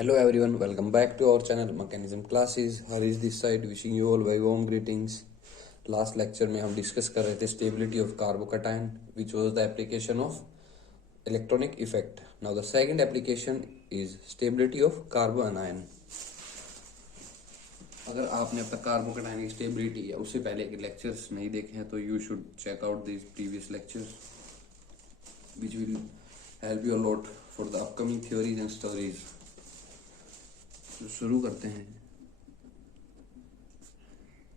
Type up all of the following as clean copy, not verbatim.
Hello everyone, welcome back to our channel Mechanism Classes. Harish this side, wishing you all very warm greetings. Last lecture में हम discuss कर रहे थे stability of carbocation, which was the application of electronic effect. Now the second application is stability of carboanion. अगर आपने अब तक carbocation की स्टेबिलिटी या उससे पहले के लेक्चर्स नहीं देखे हैं तो you should check out this previous lectures which will help you a lot for the upcoming theories and stories. तो शुरू करते हैं.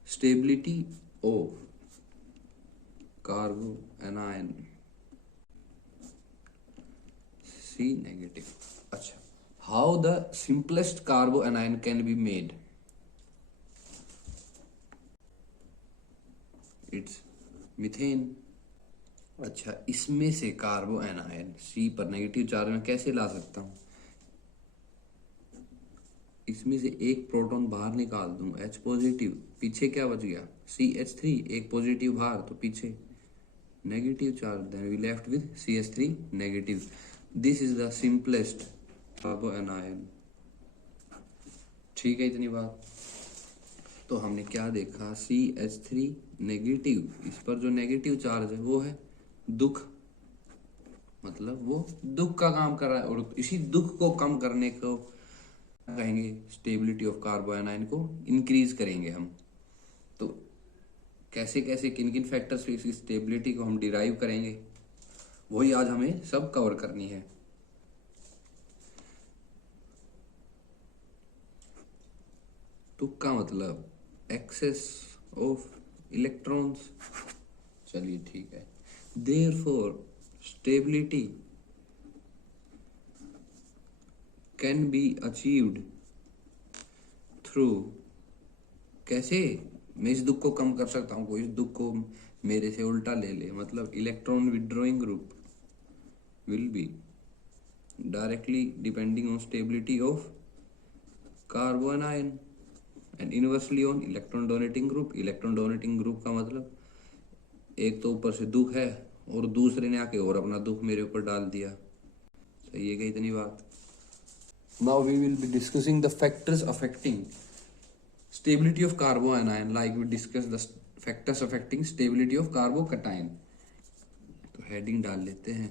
Stability of carbanion C negative. अच्छा, how the simplest carbanion can be made. It's methane. अच्छा, इसमें से carbanion C पर negative charge में कैसे ला सकता हूं. इसमें से एक प्रोटॉन बाहर निकाल दूं H पॉजिटिव, पीछे क्या बच गया CH3, एक पॉजिटिव बाहर तो पीछे negative charge, then we left with CH3 negative. This is the simplest carbanion. ठीक है, इतनी बात. तो हमने क्या देखा, CH3 नेगेटिव, इस पर जो नेगेटिव चार्ज है वो है दुख, मतलब वो दुख का काम कर रहा है और इसी दुख को कम करने को कहेंगे स्टेबिलिटी ऑफ कार्बोएनायन को इंक्रीज करेंगे हम. तो कैसे कैसे किन किन फैक्टर्स से इसकी स्टेबिलिटी को हम डिराइव करेंगे वही आज हमें सब कवर करनी है. तुक का मतलब एक्सेस ऑफ इलेक्ट्रॉन्स. चलिए ठीक है. Therefore stability can be achieved through. कैसे मैं इस दुख को कम कर सकता हूं. कोई इस दुख को मेरे से उल्टा ले ले, मतलब electron withdrawing group will be directly depending on stability of कार्बोएनायन and inversely on electron donating group. Electron donating group का मतलब एक तो ऊपर से दुख है और दूसरे ने आके और अपना दुख मेरे ऊपर डाल दिया. सही है क्या, इतनी बात. Now we will be discussing the factors affecting stability of carboanion, like we discussed the factors affecting stability of carbocation. तो हेडिंग डाल लेते हैं.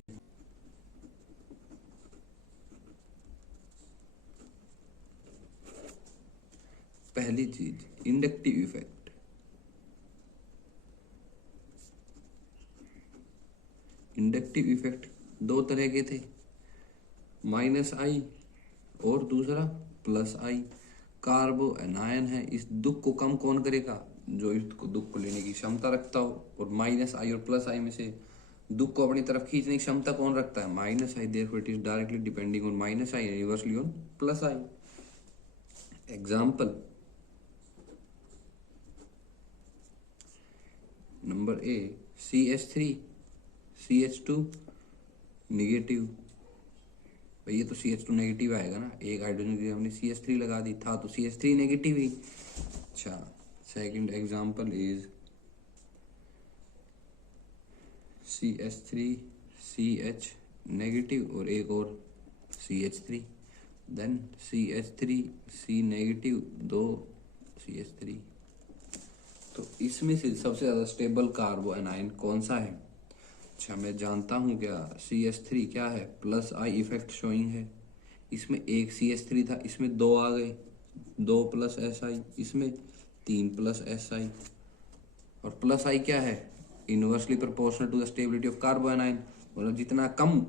पहली चीज इंडक्टिव इफेक्ट. इंडक्टिव इफेक्ट दो तरह के थे, -I और दूसरा +I. कार्बोएनायन है, इस दुख को कम कौन करेगा, जो इस दुख को लेने की क्षमता रखता हो. और -I और +I में से दुख को अपनी तरफ खींचने की क्षमता कौन रखता है, -I. Therefore it is directly depending on -I and inversely on +I. Example number A, CH3 CH2 negative. भाई ये तो CH2 नेगेटिव आएगा ना, एक हाइड्रोजन की हमने CH3 लगा दी, था तो CH3 नेगेटिव ही. अच्छा, second example is CH3 CH negative और एक और CH3, then CH3 C negative, दो CH3. तो इसमें से सबसे ज्यादा स्टेबल कार्बोएनायन कौन सा है. अच्छा, मैं जानता हूं क्या, CH3 क्या है, +I इफेक्ट शोइंग है. इसमें एक CH3 था, इसमें दो आ गए, 2 + SI, इसमें 3 + SI. और +I क्या है, inversely proportional to the stability of carbanion. मतलब जितना कम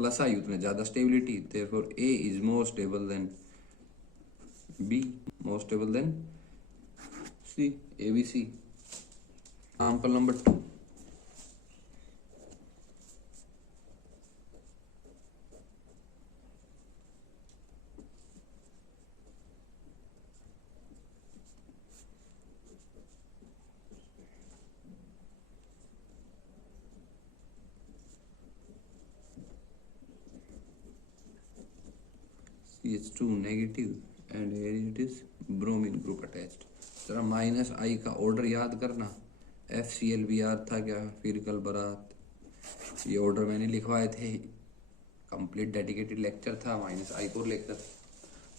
+I उतना ज्यादा stability. Therefore A is more stable than B, more stable than C, ABC. Example number 2. CH2 negative and here it is bromine group attached. जरा -I का order याद करना. FClBr था क्या, फिरकल बरात. ये ऑर्डर मैंने लिखवाए थे, कंप्लीट डेडिकेटेड लेक्चर था -I को लेकर.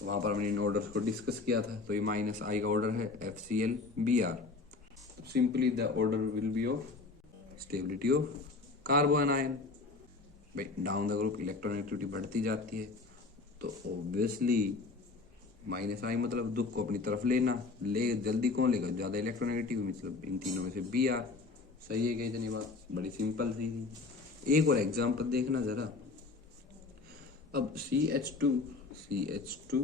वहाँ पर हमने इन ऑर्डर्स को डिस्कस किया था। तो ये माइनस आई का ऑर्डर है FCl Br। तो simply the order will be of stability of कार्बो ion. भाई डाउन द ग्रुप इलेक्ट्रॉनेगेटिविटी बढ़ती जाती है, तो ऑब्वियसली माइनस आई मतलब दुख को अपनी तरफ लेना, ले जल्दी कौन लेगा, ज़्यादा इलेक्ट्रोनेगेटिव, मतलब इन तीनों में से Br। सही है क्या इतनी बात? बड़ी सिंपल सी थी। एक और एग्जांपल देखना ज़रा। अब CH2 CH2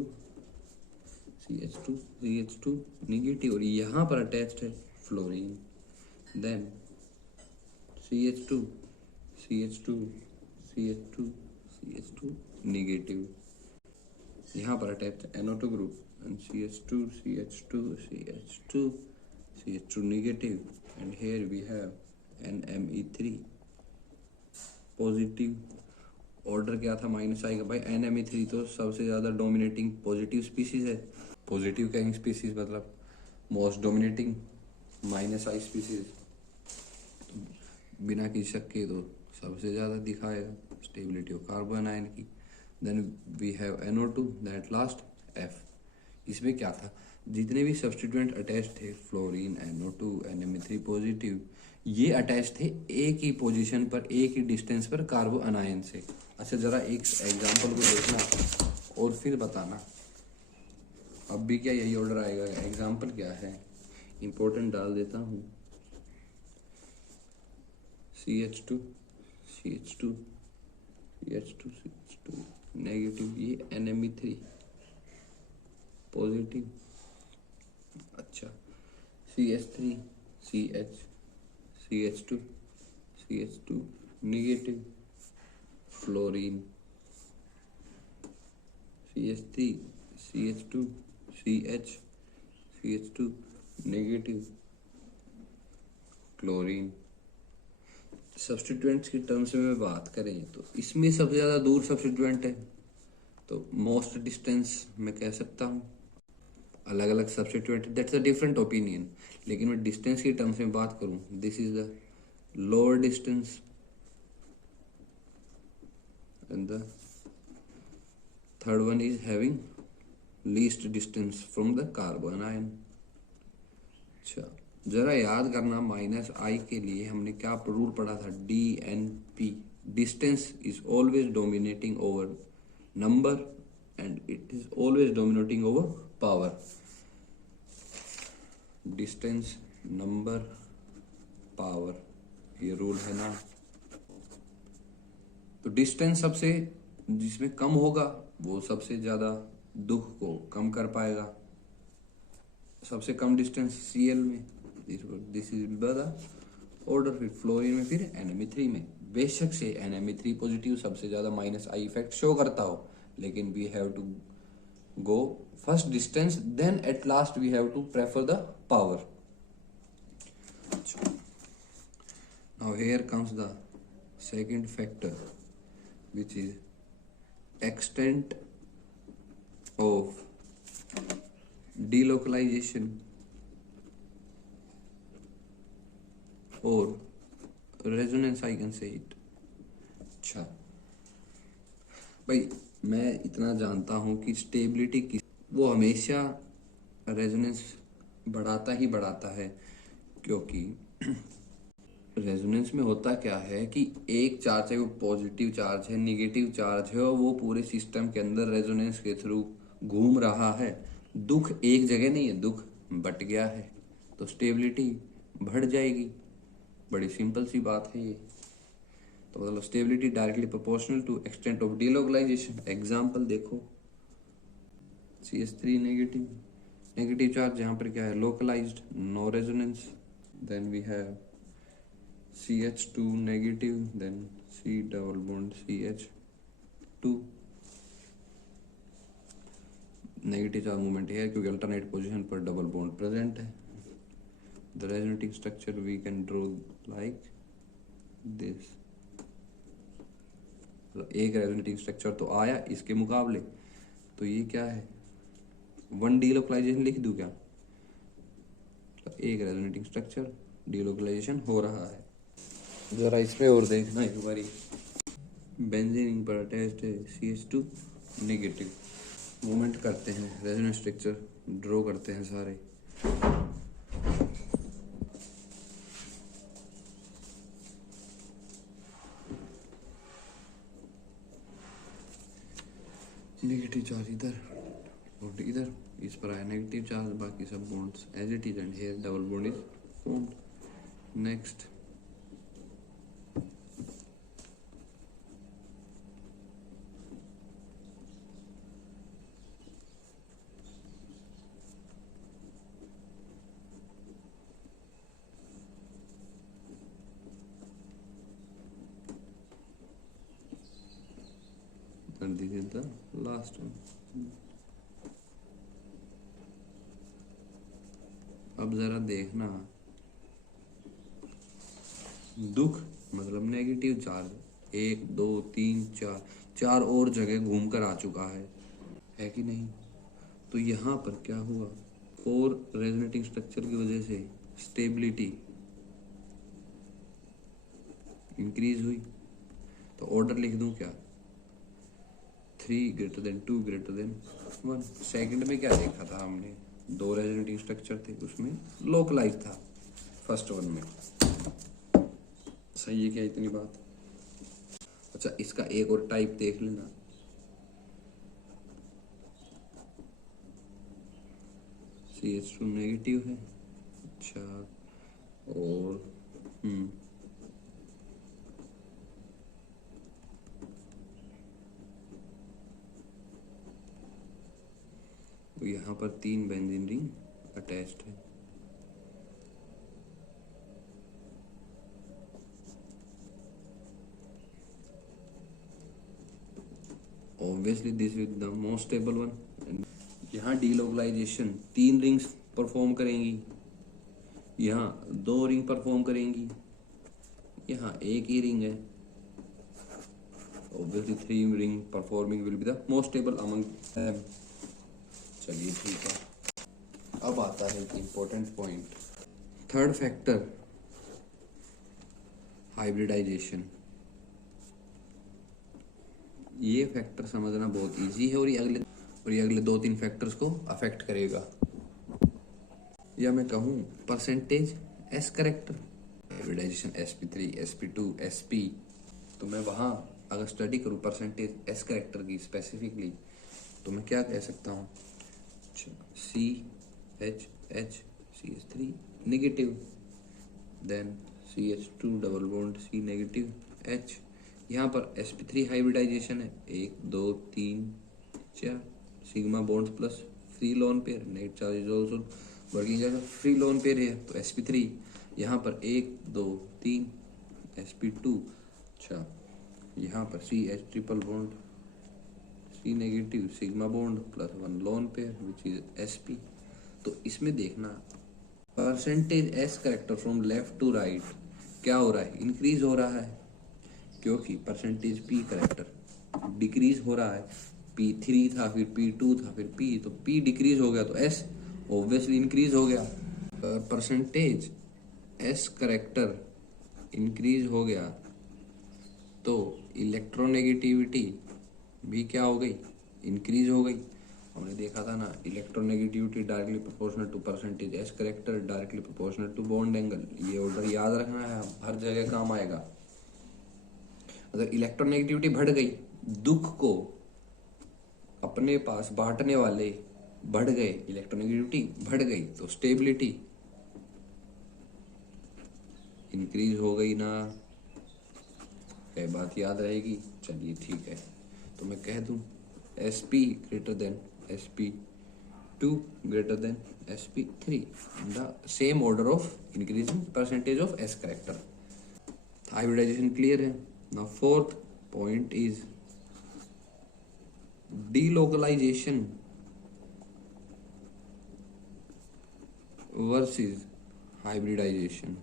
CH2 CH2 negative और यहाँ पर अटैच्ड है fluorine, then CH2 CH2 CH2 CH2 negative, यहाँ पर attached NO2 group and CH2 CH2 CH2 CH2 negative and here we have NMe3 positive. Order क्या था माइनस आई का? भाई NMe3 तो सबसे ज़्यादा डोमिनेटिंग पॉजिटिव स्पीसीज है। पॉजिटिव कैरिंग स्पीसीज मतलब most dominating minus I species, तो बिना किसी शक के तो सबसे ज़्यादा दिखाएगा स्टेबिलिटी ऑफ कार्बन आयन की। Then we have NO2 that last F। इसमें क्या था, जितने भी सब्स्टिट्यूएंट अटैच थे फ्लोरीन NO2 NMe3 पॉजिटिव, ये अटैच थे एक ही पोजीशन पर, एक ही डिस्टेंस पर कार्बो अनायन से। अच्छा जरा एक एग्जांपल को देखना और फिर बताना। अब भी क्या यही ऑर्डर आएगा? एग्जांपल क्या है, इंपॉर्टेंट डाल देता हूँ। CH2 CH2 CH2 CH2 negative, ये NMe3 पॉजिटिव। अच्छा CH3 CH CH2 CH2 negative, fluorine CH3 CH2 CH CH2 negative, chlorine. Substituents की टर्म्स में बात करें तो इसमें सबसे ज़्यादा दूर सब्स्टिट्यूएंट है, तो मोस्ट डिस्टेंस मैं कह सकता हूँ। अलग अलग substituent, that's a different opinion, लेकिन मैं डिस्टेंस की टर्म्स में बात करूँ, this is the lower distance and the third one is having least distance from the carbon ion। अच्छा जरा याद करना, माइनस आई के लिए हमने क्या रूल पढ़ा था? DNP, distance is always dominating over number and it is always dominating over power. Distance number power, ये रूल है ना। तो डिस्टेंस सबसे जिसमें कम होगा वो सबसे ज़्यादा दुख को कम कर पाएगा। सबसे कम डिस्टेंस Cl में, दिस इज द ऑर्डर। फिर फ्लोरीन में, फिर NMe3 में। बेशक से NMe3 पॉजिटिव सबसे ज़्यादा माइनस आई इफेक्ट शो करता हो, लेकिन we have to go first distance, then at last we have to prefer the power. Now here comes the second factor, which is extent of delocalization or resonance, I can say it। अच्छा भाई मैं इतना जानता हूँ कि stability की वो हमेशा रेजोनेंस बढ़ाता ही बढ़ाता है, क्योंकि रेजोनेंस में होता क्या है कि एक चार्ज है, वो पॉजिटिव चार्ज है, निगेटिव चार्ज है, और वो पूरे सिस्टम के अंदर रेजोनेंस के थ्रू घूम रहा है। दुख एक जगह नहीं है, दुख बट गया है, तो स्टेबिलिटी बढ़ जाएगी। बड़ी सिंपल सी बात है ये। तो मतलब stability directly proportional to extent of delocalization. Example देखो, CH3 नेगेटिव, नेगेटिव चार्ज यहाँ पर क्या है, localized, no resonance. Then we have CH2 negative, then C double bond CH2 negative charge movement है क्योंकि अल्टरनेट पोजीशन पर डबल बॉन्ड प्रेजेंट है। The resonating structure we can draw like this. एक resonating structure तो आया इसके मुकाबले, तो ये क्या है, वन डीलोकलाइजेशन लिख दूं क्या? एक रेजोनेटिंग स्ट्रक्चर डीलोकलाइजेशन हो रहा है। जरा इसमें और देखना एक बारी। बेंजीन पर अटैच्ड है CH2 नेगेटिव, मूवमेंट करते हैं, रेजोनेंस स्ट्रक्चर ड्रॉ करते हैं सारे। नेगेटिव चार्ज इधर और इधर, इस पर आया नेगेटिव चार्ज, बाकी सब bonds as it is and here double bond is formed. Next and this is the last one। अब जरा देखना, दुख मतलब नेगेटिव चार्ज 1 2 3 4 चार और जगह घूम कर आ चुका है कि नहीं? तो यहाँ पर क्या हुआ, 4 रेजोनेटिंग स्ट्रक्चर की वजह से स्टेबिलिटी इंक्रीज हुई। तो ऑर्डर लिख दूं क्या, 3 greater than 2 greater than 1। Second में क्या देखा था हमने, 2 रेजोनेटिंग स्ट्रक्चर थे, उसमें लोकलाइज था फर्स्ट वन में। सही है क्या इतनी बात? अच्छा, इसका एक और टाइप देख लेना, CH2 नेगेटिव है। अच्छा, और तो यहाँ पर 3 बेंजीन रिंग अटैच्ड है। Obviously this is the most stable one। यहाँ डीलोकलाइजेशन 3 रिंग्स परफॉर्म करेंगी, यहाँ 2 रिंग परफॉर्म करेंगी, यहाँ एक ही रिंग है। Obviously 3 ring performing will be the most stable among them. चलिए ठीक है, अब आता है important point, third factor hybridization. ये फैक्टर समझना बहुत इजी है और ये अगले 2-3 फैक्टर्स को अफेक्ट करेगा। या मैं कहूँ percentage S character, hybridization sp3 sp2 sp, तो मैं वहाँ अगर स्टडी करूँ परसेंटेज एस करेक्टर की स्पेसिफिकली, तो मैं क्या कह सकता हूँ, CH CH3 negative, then CH2 double bond C negative H। यहाँ पर sp3 हाइब्रिडाइजेशन है, 1 2 3 4 sigma bonds plus free lone pair, net charge is also working as free lone pair है। तो sp3 यहाँ पर 1 2 3 sp2, अच्छा यहाँ पर CH triple bond C negative sigma bond plus 1 lone pair which is sp। तो इसमें देखना percentage S character from left to right क्या हो रहा है, इंक्रीज हो रहा है, क्योंकि परसेंटेज पी करेक्टर डिक्रीज हो रहा है। P3 था, फिर P2 था, फिर P, तो P डिक्रीज हो गया तो S ऑब्वियसली इंक्रीज हो गया। परसेंटेज एस करेक्टर इंक्रीज हो गया तो इलेक्ट्रोनेगेटिविटी भी क्या हो गई, इंक्रीज हो गई। हमने देखा था ना, electronegativity directly proportional to percentage S character directly proportional to bond angle. ये ऑर्डर याद रखना है, हर जगह काम आएगा। अगर इलेक्ट्रोनेगेटिविटी बढ़ गई, दुख को अपने पास बांटने वाले बढ़ गए, इलेक्ट्रोनेगेटिविटी बढ़ गई तो स्टेबिलिटी इंक्रीज हो गई ना, क्या बात याद रहेगी? चलिए ठीक है, तो मैं कह दूं sp greater than sp2 greater than sp3, the same order of increasing percentage of s character. Hybridization clear है ना। Fourth point is delocalization versus hybridization।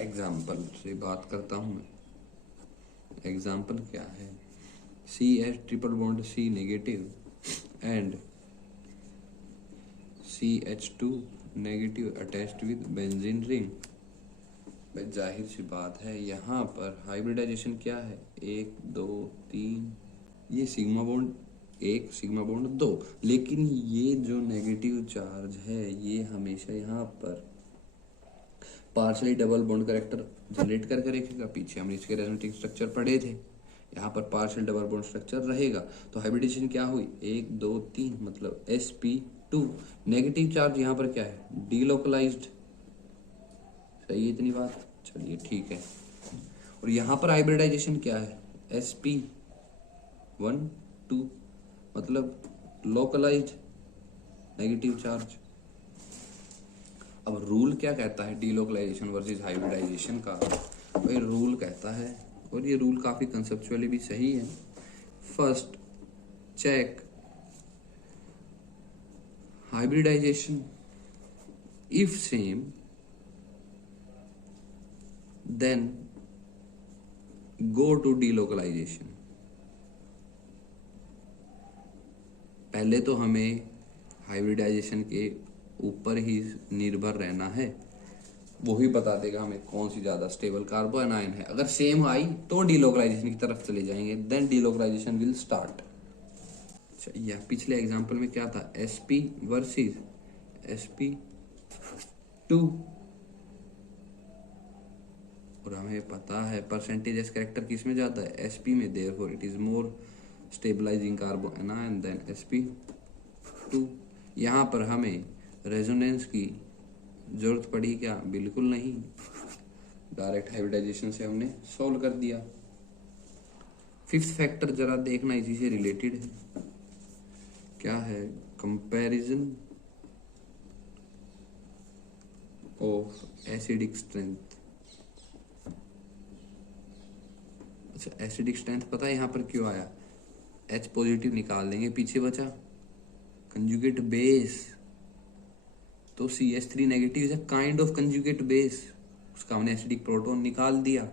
Example से बात करता हूं मैं। एग्जाम्पल क्या है, CH triple bond C negative and CH2 negative attached with benzene ring. भाई जाहिर सी बात है, यहाँ पर हाइब्रिडाइजेशन क्या है, 1 2 3, ये सिग्मा बॉन्ड 1 सिग्मा बॉन्ड 2, लेकिन ये जो नेगेटिव चार्ज है ये हमेशा यहाँ पर partially double bond character generate करके रखेगा। पीछे हमने इसके रेजोनेटिंग स्ट्रक्चर पढ़े थे, यहाँ पर पार्शियल डबल बॉन्ड स्ट्रक्चर रहेगा। तो हाइब्रिडाइजेशन क्या हुई, 1 2 3, मतलब sp2। नेगेटिव चार्ज यहाँ पर क्या है, डीलोकलाइज्ड। सही है इतनी बात, चलिए ठीक है। और यहाँ पर हाइब्रिडाइजेशन क्या है, sp1 2, मतलब लोकलाइज्ड नेगेटिव चार्ज। अब रूल क्या कहता है डीलोकलाइजेशन वर्सेस हाइब्रिडाइजेशन का, भाई रूल कहता है, और ये रूल काफ़ी कंसेप्चुअली भी सही है। First check hybridization, if same then go to delocalization. पहले तो हमें हाइब्रिडाइजेशन के ऊपर ही निर्भर रहना है, वो ही बता देगा हमें कौन सी ज़्यादा स्टेबल कार्बो एनायन है। अगर सेम आई तो डीलोकलाइजेशन की तरफ चले जाएंगे, देन डीलोकलाइजेशन विल स्टार्ट। यह पिछले एग्जांपल में क्या था, sp वर्सेस sp2, और हमें पता है परसेंटेज एस कैरेक्टर किस में जाता है, sp में, therefore it is more stabilizing carbanion than sp2। यहाँ पर हमें रेजोनेंस की जरूरत पड़ी क्या, बिल्कुल नहीं, डायरेक्ट हाइब्रिडाइजेशन से हमने सॉल्व कर दिया। फिफ्थ फैक्टर जरा देखना, इसी से रिलेटेड है, क्या है, कंपैरिजन ऑफ एसिडिक स्ट्रेंथ। अच्छा, एसिडिक स्ट्रेंथ पता है यहाँ पर क्यों आया, H पॉजिटिव निकाल देंगे, पीछे बचा कंजुगेट बेस, तो CH3 negative is a kind of conjugate base, उसका हमने एसिडिक प्रोटॉन निकाल दिया।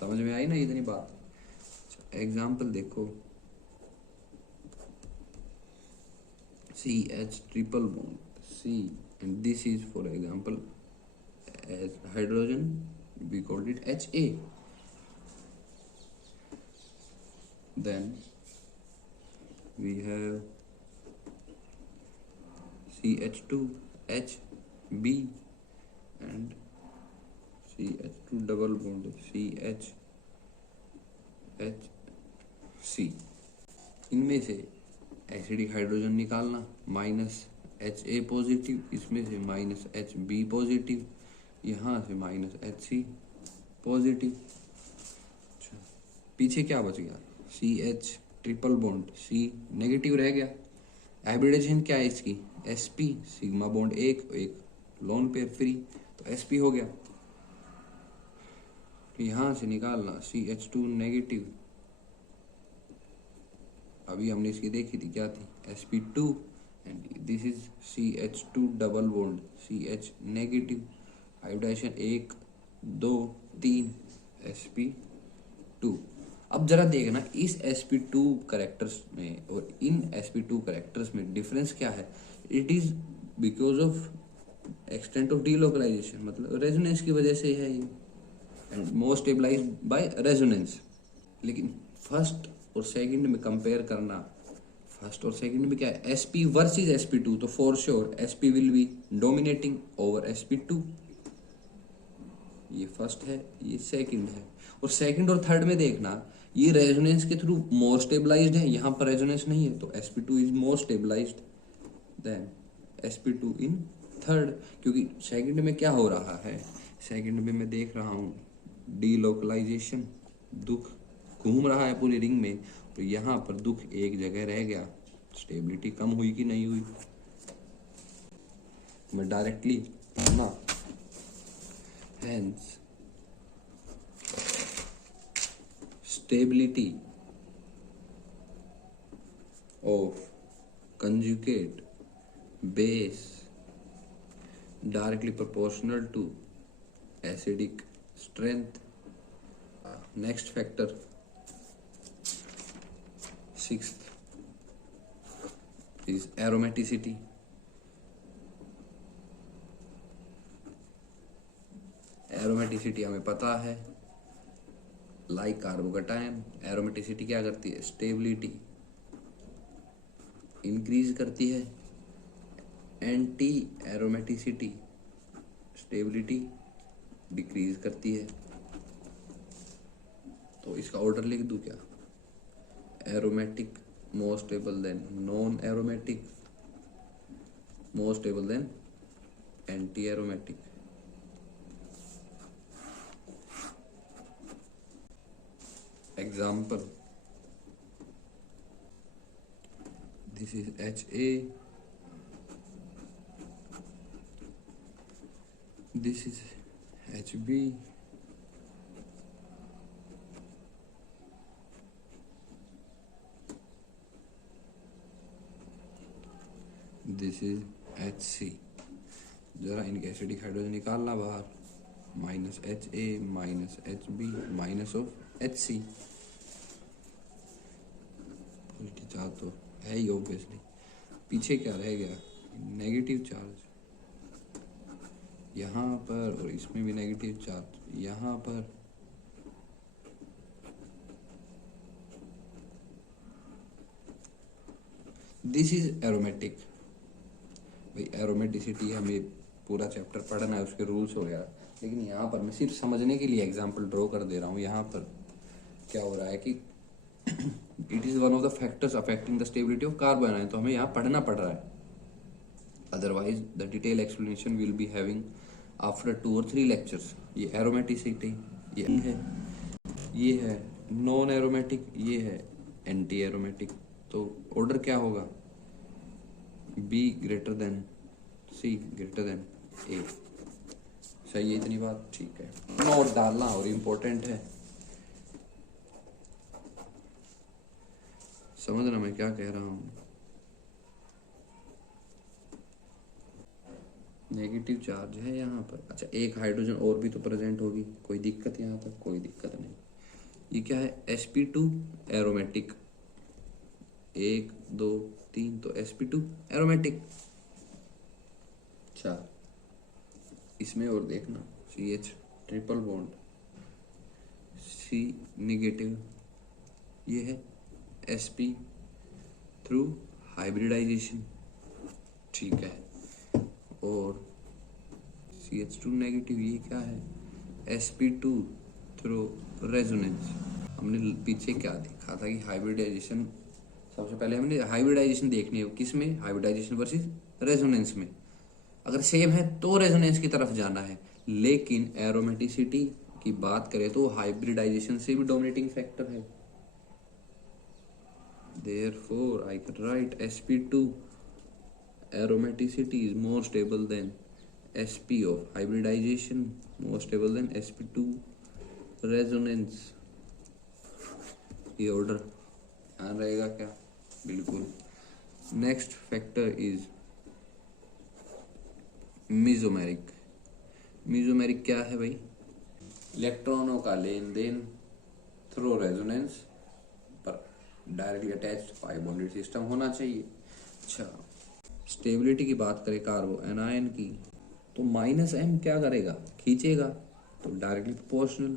समझ में आई ना इतनी बात। एग्जाम्पल देखो, CH triple bond C, and this is for example as hydrogen, we called it HA। then we have CH2 HB and CH2 double bond CH HC। इनमें से एसिडिक हाइड्रोजन निकालना, माइनस HA पॉजिटिव, इसमें से minus HB positive, यहाँ से minus HC positive. पीछे क्या बच गया, CH triple bond C negative रह गया। हाइब्रिडाइजेशन क्या है इसकी, sp सिग्मा बॉन्ड एक लोन पेयर फ्री, तो sp हो गया। यहाँ से निकालना CH2 नेगेटिव, अभी हमने इसकी देखी थी क्या थी, sp2, and this is CH2 double bond CH negative. Hybridization 1 2 3 sp2। अब जरा देखना इस sp2 करेक्टर्स में और इन sp2 करेक्टर्स में डिफरेंस क्या है। It is because of extent of delocalization, मतलब रेजोनेंस की वजह से है ये, and more stabilized by resonance. लेकिन फर्स्ट और सेकंड में कंपेयर करना, फर्स्ट और सेकंड में क्या है, sp वर्सेस sp2, तो for sure sp will be dominating over sp2। ये फर्स्ट है, ये सेकंड है। और सेकंड और थर्ड में देखना, ये रेजोनेंस के थ्रू मोर स्टेबलाइज्ड है, यहाँ पर रेजोनेंस नहीं है, तो sp2 is more stabilized than sp2 in third. क्योंकि सेकंड में क्या हो रहा है, सेकंड में मैं देख रहा हूँ डीलोकलाइजेशन, दुख घूम रहा है पूरी रिंग में, तो यहाँ पर दुख एक जगह रह गया, स्टेबिलिटी कम हुई कि नहीं हुई। मैं डायरेक्टली ना, hence stability of conjugate base directly proportional to acidic strength। Next factor, sixth is aromaticity। Aromaticity हमें पता है, लाइक कार्बोकैटायन। एरोमेटिसिटी क्या करती है? स्टेबिलिटी इंक्रीज करती है। एंटी एरोमेटिसिटी स्टेबिलिटी डिक्रीज करती है। तो इसका ऑर्डर लिख दूं क्या? Aromatic more stable then non aromatic, more stable then anti aromatic. Example, this is HA, this is HB, this is HC। जरा इनके एसिडिक हाइड्रोजन निकालना बाहर, -HA minus HB minus of HC। Positive charge तो है ही obviously, पीछे क्या रह गया? नेगेटिव चार्ज यहाँ पर, और इसमें भी नेगेटिव चार्ज यहाँ पर। This is aromatic. भाई एरोमेटिसिटी हमें पूरा चैप्टर पढ़ना है, उसके रूल्स वगैरह, लेकिन यहाँ पर मैं सिर्फ समझने के लिए एग्जांपल ड्रॉ कर दे रहा हूँ। यहाँ पर क्या हो रहा है कि it is one of the factors affecting the stability of carbanion, तो हमें यहाँ पढ़ना पड़ रहा है। Otherwise the detail explanation will be having after 2 और 3 लेक्चर्स। ये एरोमेटिसिटी ये है नॉन एरोमेटिक, ये है एंटी एरोमेटिक। तो ऑर्डर क्या होगा? B greater than C greater than A। सही है इतनी बात? ठीक है, नोट डालना और इम्पोर्टेंट है, समझना मैं क्या कह रहा हूँ। नेगेटिव चार्ज है यहाँ पर। अच्छा, एक हाइड्रोजन और भी तो प्रेजेंट होगी, कोई दिक्कत यहाँ तक? कोई दिक्कत नहीं। ये क्या है? sp2 एरोमेटिक, 1 2 3, तो sp2 एरोमेटिक। अच्छा, इसमें और देखना, CH triple bond, C negative, ये है sp थ्रू हाइब्रिडाइजेशन, ठीक है। और CH2 नेगेटिव, ये क्या है? sp2 through resonance. हमने पीछे क्या देखा था कि हाइब्रिडाइजेशन, सबसे पहले हमने हाइब्रिडाइजेशन देखनी है, किस में? हाइब्रिडाइजेशन वर्सेस रेजोनेंस में। अगर सेम है तो रेजोनेंस की तरफ जाना है, लेकिन एरोमेटिसिटी की बात करें तो हाइब्रिडाइजेशन से भी डोमिनेटिंग फैक्टर है। Therefore, I can write sp2 aromaticity is more stable than sp of hybridization, more stable than sp2 resonance। ये ऑर्डर ध्यान रहेगा क्या? बिल्कुल। Next factor is mesomeric. Mesomeric क्या है भाई? इलेक्ट्रॉनों का लेन देन थ्रू रेजोनेंस पर डायरेक्टली अटैच्ड 5 बॉन्डेड सिस्टम होना चाहिए। अच्छा, स्टेबिलिटी की बात करें कार्बो एनायन की, तो -m क्या करेगा? खींचेगा, तो directly proportional,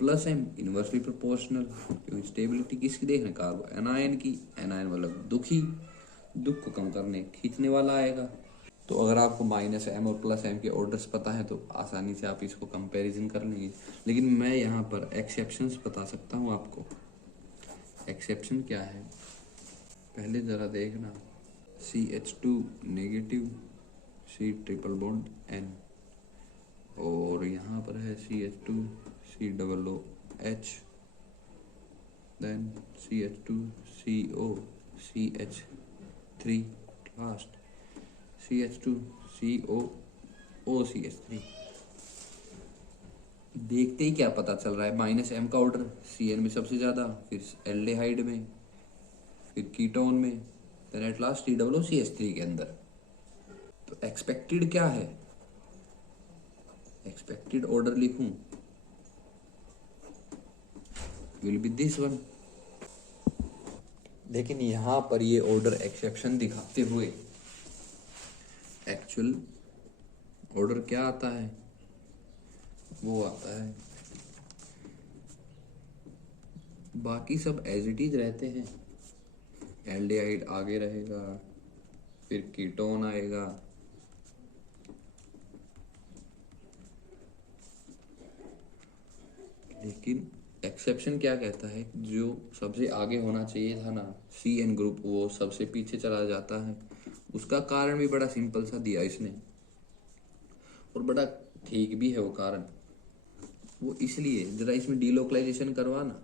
+m inversely proportional, क्योंकि स्टेबिलिटी किसकी देख रहे हैं? कार्बो एनायन की। एनायन मतलब दुखी, दुख को कम करने खींचने वाला आएगा। तो अगर आपको -m और +m के ऑर्डर्स पता है तो आसानी से आप इसको कंपैरिजन कर लेंगे। लेकिन मैं यहाँ पर एक्सेप्शंस बता सकता हूँ आपको। एक्सेप्शन क्या है? पहले ज़रा देखना, CH2 negative, C triple bond N, और यहाँ पर है CH2 COOH, then CH2 CO CH3, last CH2 COO CH3। देखते ही क्या पता चल रहा है? -m का ऑर्डर CN में सबसे ज़्यादा, फिर एल्डिहाइड में, फिर कीटोन में, देन एट लास्ट COOCH3 के अंदर। तो एक्सपेक्टेड क्या है? एक्सपेक्टेड ऑर्डर लिखूं, विल बी दिस वन। लेकिन यहाँ पर ये ऑर्डर एक्सेप्शन दिखाते हुए एक्चुअल ऑर्डर क्या आता है? वो आता है। बाकी सब एज इट इज रहते हैं। एल्डिहाइड आगे रहेगा, फिर कीटोन आएगा, लेकिन एक्सेप्शन क्या कहता है, जो सबसे आगे होना चाहिए था ना सी एन ग्रुप, वो सबसे पीछे चला जाता है। उसका कारण भी बड़ा सिंपल सा दिया इसने, और बड़ा ठीक भी है वो कारण। वो इसलिए जरा इसमें डीलोकलाइजेशन करवाना,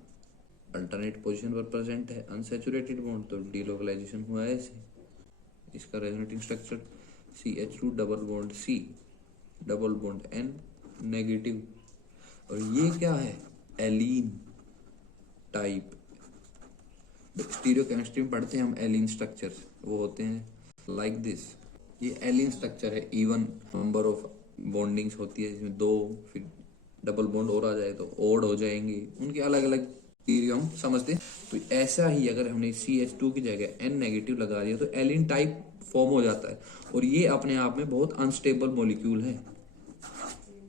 अल्टरनेट पोजीशन पर प्रेजेंट है अनसैचुरेटेड बॉन्ड, तो डीलोकलाइजेशन हुआ है ऐसे। इसका resonating structure CH2 double bond C double bond N negative, और ये क्या है, एलीन टाइप। स्टीरियो केमिस्ट्री में पढ़ते हैं हम एलीन स्ट्रक्चर्स, वो होते हैं लाइक दिस। ये एलीन स्ट्रक्चर है, इवन नंबर ऑफ बॉन्डिंग्स होती है, जिसमें दो फिर डबल बॉन्ड और आ जाए तो ओड हो जाएंगे, उनके अलग अलग स्टीरियो हम समझते हैं। तो ऐसा ही अगर हमने CH2 की जगह N नेगेटिव लगा दिया तो एलीन टाइप फॉर्म हो जाता है, और ये अपने आप में बहुत अनस्टेबल मॉलिक्यूल है।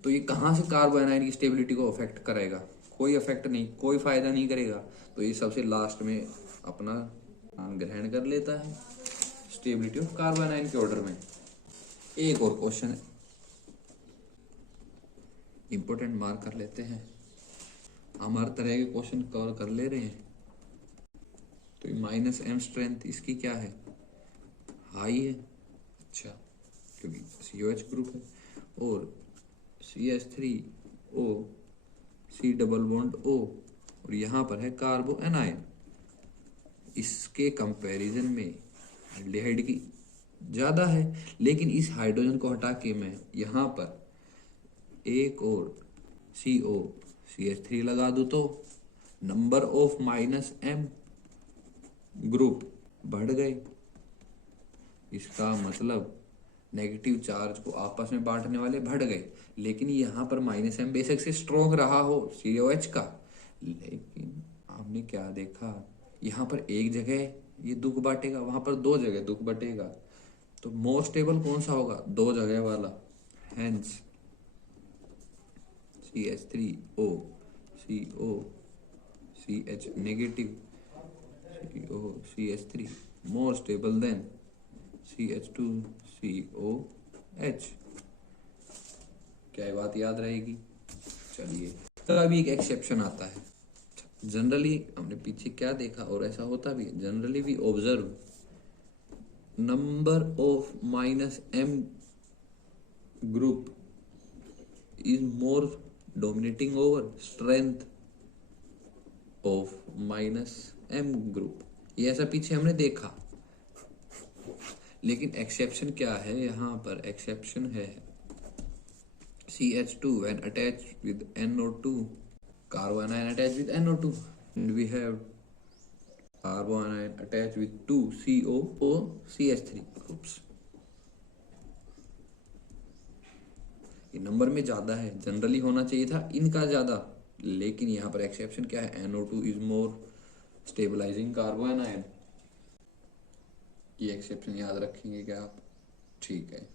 तो ये कहाँ से कार्बोनाइन की स्टेबिलिटी को अफेक्ट करेगा, कोई अफेक्ट नहीं, कोई फायदा नहीं करेगा। तो ये सबसे लास्ट में अपना ग्रहण कर लेता है स्टेबिलिटी ऑफ कार्बोनाइन के ऑर्डर में। एक और क्वेश्चन है, इंपॉर्टेंट मार्क कर लेते हैं, हम हर तरह के क्वेश्चन कवर कर ले रहे हैं। तो -m स्ट्रेंथ इसकी क्या है, हाई है, अच्छा, क्योंकि COH ग्रुप है, और CH3O C double bond O, और यहाँ पर है कार्बो एनायन। इसके कंपैरिजन में एल्डिहाइड की ज़्यादा है, लेकिन इस हाइड्रोजन को हटा के मैं यहाँ पर एक और CO CH3 लगा दूँ तो नंबर ऑफ -m ग्रुप बढ़ गए। इसका मतलब नेगेटिव चार्ज को आपस में बांटने वाले बढ़ गए, लेकिन यहाँ पर -m बेशक से स्ट्रॉन्ग रहा हो COH का, लेकिन हमने क्या देखा, यहाँ पर एक जगह ये दुख बांटेगा, वहां पर दो जगह दुख बटेगा। तो मोर स्टेबल कौन सा होगा, दो जगह वाला, hence CH3O CO CH negative CO CH3 मोर स्टेबल देन CH2 COH। क्या ये बात याद रहेगी। चलिए, अभी एक एक्सेप्शन आता है। जनरली हमने पीछे क्या देखा, और ऐसा होता भी है, generally we observe number of -m group is more dominating over strength of -m group. ये ऐसा पीछे हमने देखा, लेकिन एक्सेप्शन क्या है, यहाँ पर एक्सेप्शन है CH2 when attached with NO2, carbanion attached with NO2, and we have carbanion attached with 2 COO CH3 groups। ये नंबर में ज्यादा है, जनरली होना चाहिए था इनका ज्यादा, लेकिन यहाँ पर एक्सेप्शन क्या है, NO2 इज मोर स्टेबलाइजिंग कार्बोनाइन। ये एक्सेप्शन याद रखेंगे क्या आप, ठीक है।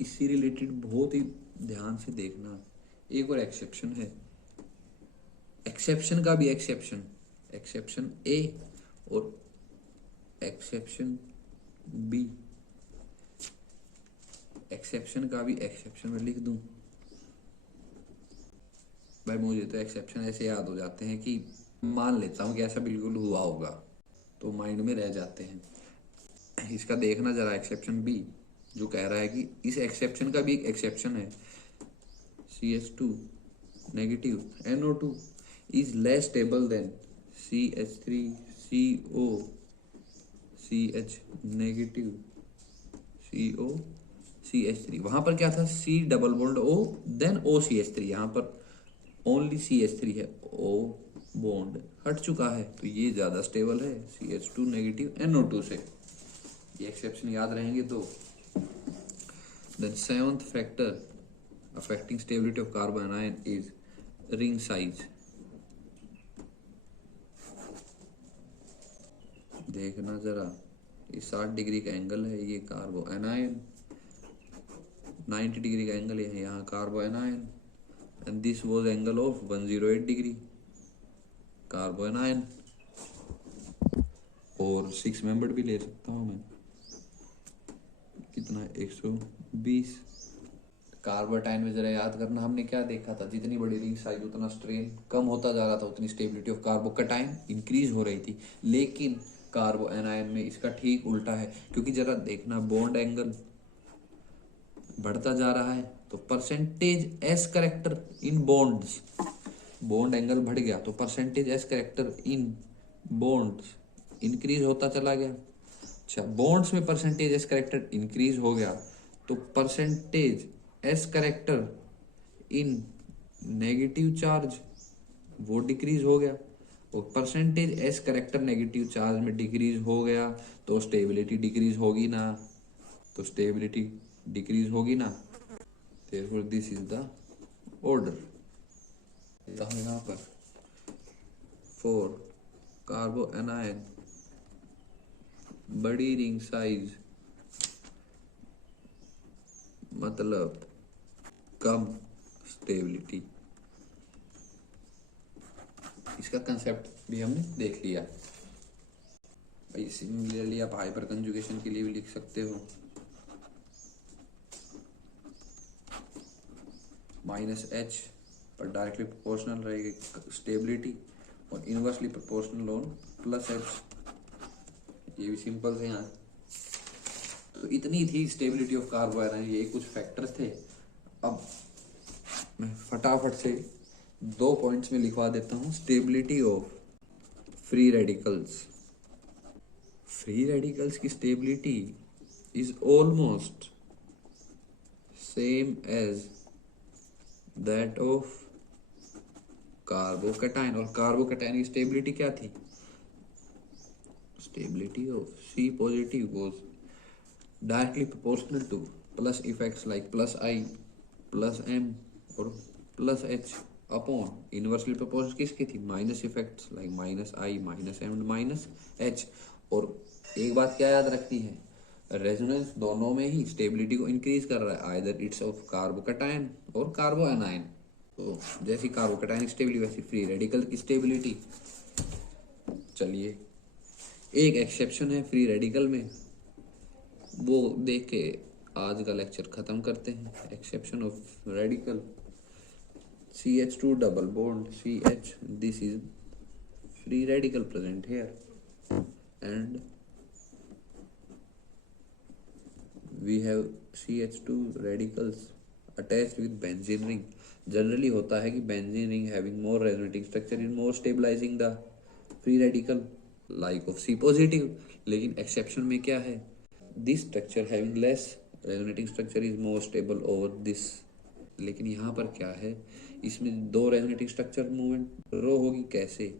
इससे रिलेटेड बहुत ही ध्यान से देखना, एक और एक्सेप्शन है, एक्सेप्शन का भी एक्सेप्शन ए और एक्सेप्शन बी। एक्सेप्शन का भी एक्सेप्शन में लिख दूं भाई, मुझे तो एक्सेप्शन ऐसे याद हो जाते हैं कि मान लेता हूं कि ऐसा बिल्कुल हुआ होगा, तो माइंड में रह जाते हैं। इसका देखना जरा, एक्सेप्शन बी जो कह रहा है कि इस एक्सेप्शन का भी एक एक्सेप्शन है, CH2 negative NO2 is less stable than CH3 CO CH negative CO CH3। वहां पर क्या था, C double bond O then OCH3, यहाँ पर ओनली CH3 है, O बॉन्ड हट चुका है, तो ये ज्यादा स्टेबल है CH2 नेगेटिव NO2 से। ये एक्सेप्शन याद रहेंगे तो। Then seventh factor affecting stability of carbanion is ring size. देखना जरा, ये 60 डिग्री का एंगल है, ये कार्बोनाइन, 90 डिग्री का एंगल है यहाँ कार्बोनाइन, and this was angle of 108 degree. Carbon ion, और 6 मेंबर भी ले सकता हूँ मैं, कितना 120। कार्बोटाइन में जरा याद करना हमने क्या देखा था, जितनी बड़ी रिंग साइज उतना स्ट्रेन कम होता जा रहा था, उतनी स्टेबिलिटी ऑफ कार्बोकटाइन इंक्रीज हो रही थी। लेकिन कार्बो एनायन में इसका ठीक उल्टा है, क्योंकि जरा देखना बॉन्ड एंगल बढ़ता जा रहा है तो percentage S character in bonds, bond angle बढ़ गया तो percentage S character in bonds increase होता चला गया। अच्छा, बॉन्ड्स में परसेंटेज एस करेक्टर इंक्रीज हो गया तो percentage S character in negative charge वो डिक्रीज हो गया, और percentage S character negative charge में डिक्रीज हो गया तो स्टेबिलिटी डिक्रीज होगी ना, तो स्टेबिलिटी डिक्रीज होगी ना। therefore this is the order. यहाँ पर फॉर कार्बो एनायन बड़ी रिंग साइज मतलब कम स्टेबिलिटी, इसका कंसेप्ट भी हमने देख लिया। सिमिलरली आप हाइपर कंजुगेशन के लिए भी लिख सकते हो, -h पर डायरेक्टली प्रोपोर्शनल रहेगी स्टेबिलिटी और इनवर्सली प्रोपोर्शनल ऑन +h। ये भी सिंपल है यहाँ। तो इतनी थी स्टेबिलिटी ऑफ कार्बो एनायन, ये कुछ फैक्टर्स थे। अब मैं फटाफट से 2 पॉइंट्स में लिखवा देता हूँ। Stability of free radicals, free radicals की stability is almost same as that of carbocation. और कार्बोकैटायन की स्टेबिलिटी क्या थी? Stability of C positive was directly proportional to plus effects like +I, +M और +H अपॉन इनवर्सली प्रोपोर्शनल किसकी थी? Minus effects like -I, -M, -H। और एक बात क्या याद रखनी है, रेजोनेंस दोनों में ही स्टेबिलिटी को इंक्रीज कर रहा है, आइदर इट्स ऑफ कार्बोकैटायन और कार्बो एनायन। तो जैसी कार्बोकैटायन की स्टेबिलिटी वैसी फ्री रेडिकल की स्टेबिलिटी। चलिए, एक एक्सेप्शन है फ्री रेडिकल में, वो देख के आज का लेक्चर खत्म करते हैं। Exception of radical CH2 double bond CH, this is free radical present here and we have CH2 radicals attached with benzene ring। Generally होता है कि benzene ring having more resonating structure is more stabilizing the free radical like of C positive। लेकिन exception में क्या है? This structure having less resonating structure is more stable over this। लेकिन यहाँ पर क्या है, इसमें 2 resonating structure movement रो होगी। कैसे?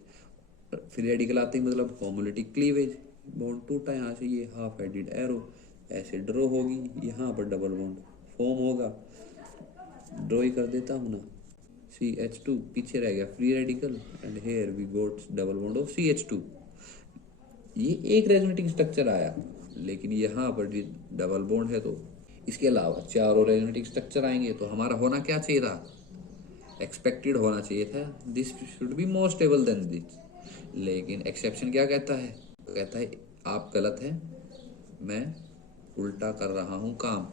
फ्री रेडिकल आते ही मतलब होमोलिटिक क्लीवेज, बॉन्ड टूटा, यहाँ से ये हाफ हेडेड एरो ऐसे ड्रॉ होगी, यहाँ पर डबल बॉन्ड फॉर्म होगा। ड्रॉ ही कर देता हूँ ना, CH2 पीछे रह गया free radical and here we got double bond of CH2। ये एक रेजोनेटिंग स्ट्रक्चर आया, लेकिन यहाँ पर भी डबल बॉन्ड है, तो इसके अलावा 4 और रेजोनेटिंग स्ट्रक्चर आएंगे। तो हमारा होना क्या चाहिए था? एक्सपेक्टेड होना चाहिए था this should be more stable then this. लेकिन एक्सेप्शन क्या कहता है? कहता है आप गलत हैं, मैं उल्टा कर रहा हूँ काम।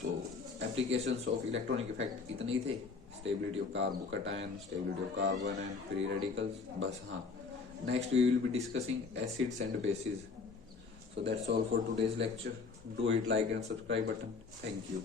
तो एप्लीकेशंस ऑफ इलेक्ट्रॉनिक इफेक्ट इतने ही थे। Stability of carbocation, stability of carbon and free radicals, बस। हाँ, next we will be discussing acids and bases. So that's all for today's lecture. Do it like and subscribe button. Thank you.